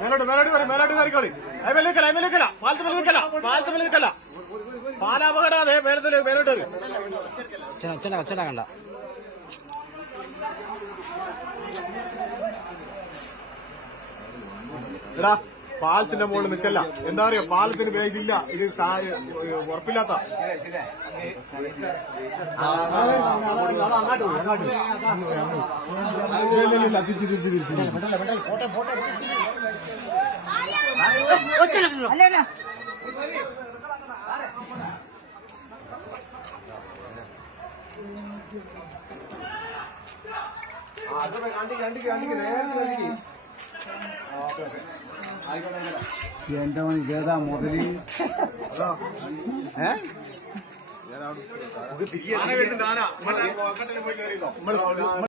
മേലോട്ട് കയറിക്കളി. അയ്മേലേക്കല്ല പാലത്ത് നിൽക്കല്ല പാലാപകട അതെ മേലോട്ട് കണ്ട എടാ പാലത്തിന്റെ മുകളിൽ നിൽക്കല്ല. എന്താ അറിയോ, പാലത്തിന് ബേസില്ല, ഇത് ഉറപ്പില്ലാത്ത എന്റെ മണി ഏതാ മുതല് ആന